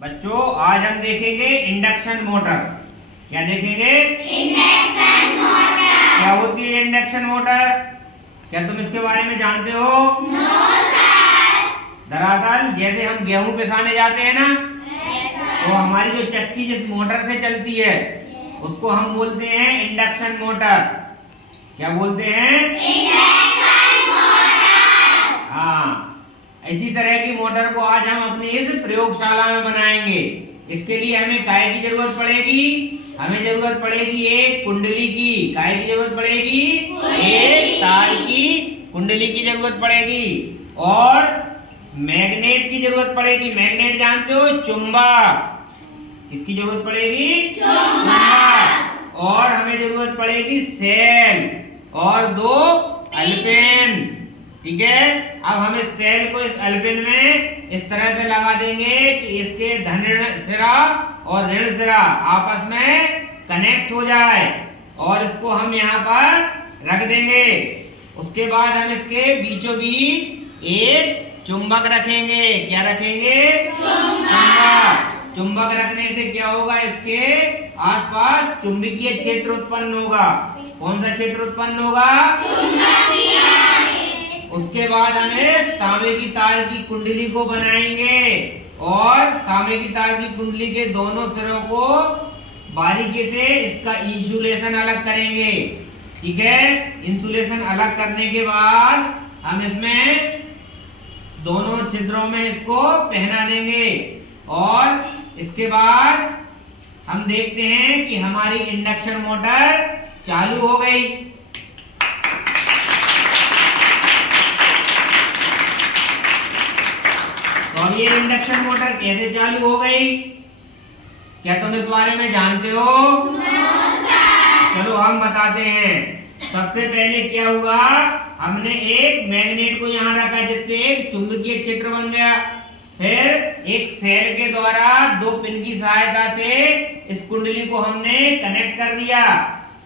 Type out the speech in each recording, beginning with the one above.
बच्चों आज हम देखेंगे इंडक्शन मोटर। क्या देखेंगे? Induction motor. क्या होती है इंडक्शन मोटर? क्या तुम इसके बारे में जानते हो? No sir. दरअसल जैसे हम गेहूं पिसाने जाते हैं ना, यस तो हमारी जो चक्की जिस मोटर से चलती है उसको हम बोलते हैं इंडक्शन मोटर। क्या बोलते हैं? Induction motor. हाँ, इसी तरह की मोटर को आज हम अपनी इस प्रयोगशाला में बनाएंगे। इसके लिए हमें काय की जरूरत पड़ेगी? हमें जरूरत पड़ेगी एक कुंडली की। काय की जरूरत पड़ेगी? एक तार की कुंडली की जरूरत पड़ेगी और मैग्नेट की जरूरत पड़ेगी। मैग्नेट जानते हो? चुंबक। किसकी जरूरत पड़ेगी? चुंबक। और हमें जरूरत पड़ेगी सेल और दो अल्पेन। ठीक है, अब हमें सेल को इस अल्पेन में इस तरह से लगा देंगे कि इसके धन सिरा और ऋण सिरा आपस में कनेक्ट हो जाए और इसको हम यहाँ पर रख देंगे। उसके बाद हम इसके बीचों बीच एक चुंबक रखेंगे। क्या रखेंगे? चुंबक। चुंबक रखने से क्या होगा? इसके आसपास चुंबकीय क्षेत्र उत्पन्न होगा। कौन सा क्षेत्र उत्पन्न होगा? उसके बाद हमें तांबे की तार की कुंडली को बनाएंगे और तांबे की तार की कुंडली के दोनों सिरों को बारीकी से इसका इंसुलेशन अलग करेंगे। ठीक है, इंसुलेशन अलग करने के बाद हम इसमें दोनों छिद्रों में इसको पहना देंगे और इसके बाद हम देखते हैं कि हमारी इंडक्शन मोटर चालू हो गई। तो अब ये इंडक्शन मोटर कैसे चालू हो गई? क्या तुम इस बारे में जानते हो? चलो हम बताते हैं। सबसे पहले क्या हुआ? हमने एक मैग्नेट को यहाँ रखा जिससे एक चुंबकीय क्षेत्र बन गया। फिर एक सेल के द्वारा दो पिन की सहायता से इस कुंडली को हमने कनेक्ट कर दिया।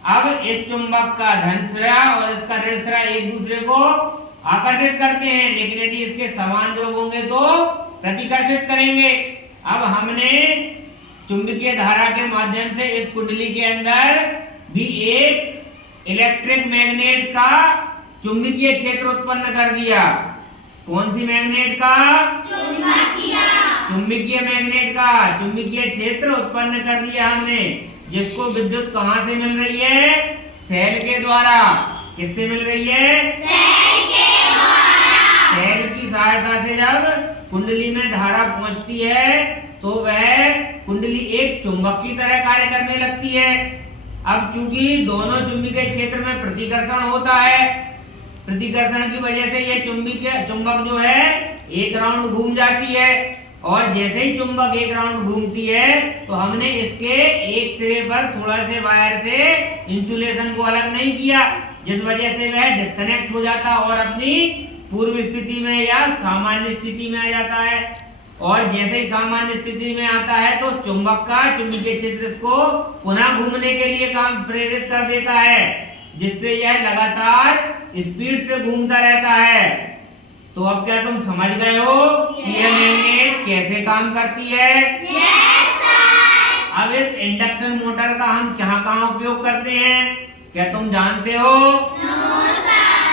अब इस चुंबक का धन सिरा और इसका ऋण सिरा एक दूसरे को आकर्षित करते हैं, लेकिन यदि इसके समान ध्रुव होंगे तो प्रतिकर्षित करेंगे। अब हमने चुंबकीय धारा के माध्यम से इस कुंडली के अंदर भी एक इलेक्ट्रिक मैग्नेट का चुंबकीय क्षेत्र उत्पन्न कर दिया। कौन सी मैग्नेट का? चुंबकीय मैग्नेट का चुंबकीय क्षेत्र उत्पन्न कर दिया हमने, जिसको विद्युत कहां से मिल रही है? सेल के द्वारा। किससे मिल रही है? सेल की सहायता से जब कुंडली में धारा पहुंचती है तो वह कुंडली एक चुंबक की तरह कार्य करने लगती है। अब चूंकि दोनों चुंबकीय क्षेत्र में प्रतिकर्षण होता है, प्रतिकर्षण की वजह से यह चुंबक जो है एक राउंड घूम जाती है और जैसे ही चुंबक एक राउंड घूमती है तो हमने इसके एक सिरे पर थोड़ा से वायर से इंसुलेशन को अलग नहीं किया, जिस वजह से वह डिस्कनेक्ट हो जाता और अपनी पूर्व स्थिति में या सामान्य स्थिति में आ जाता है। और जैसे ही सामान्य स्थिति में आता है तो चुंबक का चुंबकीय क्षेत्र इसको पुनः घूमने के लिए काम प्रेरित कर देता है, जिससे यह लगातार स्पीड से घूमता रहता है। तो अब क्या तुम समझ गए हो कि यह मैग्नेट कैसे काम करती है? अब इस इंडक्शन मोटर का हम कहाँ उपयोग करते हैं? क्या तुम जानते हो?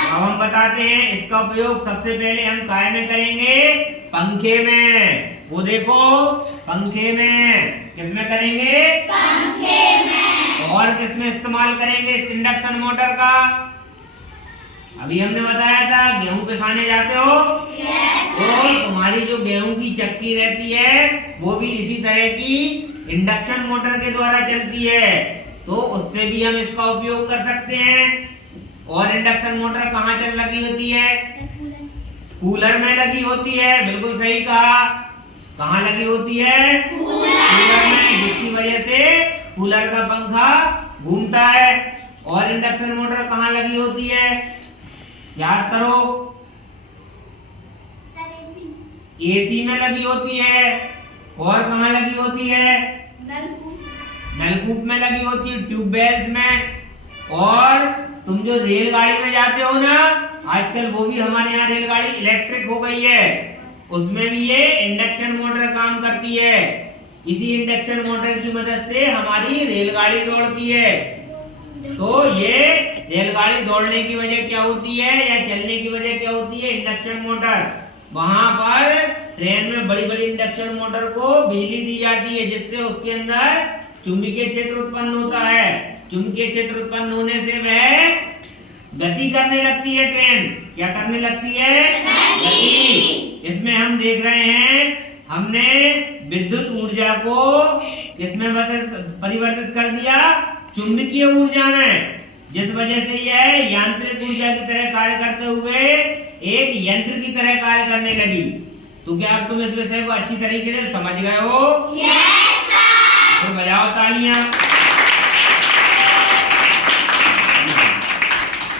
अब हम बताते हैं। इसका उपयोग सबसे पहले हम काय में करेंगे? पंखे में। वो देखो, पंखे में। किसमें करेंगे? पंखे में। और किसमें इस्तेमाल करेंगे इस इंडक्शन मोटर का? अभी हमने बताया था गेहूं पिसाने जाते हो तो तुम्हारी जो गेहूं की चक्की रहती है वो भी इसी तरह की इंडक्शन मोटर के द्वारा चलती है, तो उससे भी हम इसका उपयोग कर सकते हैं। और इंडक्शन मोटर कहाँ चल लगी होती है? कूलर में लगी होती है। बिल्कुल सही कहा। कहाँ लगी होती है? कूलर में, जिसकी वजह से कूलर का पंखा घूमता है। और इंडक्शन मोटर कहाँ लगी होती है? याद करो। एसी में लगी होती है। और कहाँ लगी होती है? नलकूप में लगी होती है, ट्यूबवेल्स में। और तुम जो रेलगाड़ी में जाते हो ना, आजकल वो भी हमारे यहाँ रेलगाड़ी इलेक्ट्रिक हो गई है, उसमें भी ये इंडक्शन मोटर काम करती है। इसी इंडक्शन मोटर की मदद से हमारी रेलगाड़ी दौड़ती है। तो ये रेलगाड़ी दौड़ने की वजह क्या होती है या चलने की वजह क्या होती है? Induction motor. वहां पर ट्रेन में बड़ी बड़ी इंडक्शन मोटर को बिजली दी जाती है, जिससे उसके अंदर चुंबकीय क्षेत्र उत्पन्न होता है। चुंबकीय क्षेत्र उत्पन्न होने से वह गति करने लगती है। ट्रेन क्या करने लगती है? गति। इसमें हम देख रहे हैं, हमने विद्युत ऊर्जा को किसमें परिवर्तित कर दिया? चुंबकीय ऊर्जा में, जिस वजह से यह यांत्रिक ऊर्जा की तरह कार्य करते हुए एक यंत्र की तरह कार्य करने लगी। तो क्या अब तुम इस विषय को अच्छी तरीके से समझ गए हो? Yes sir. तो बजाओ तालियां।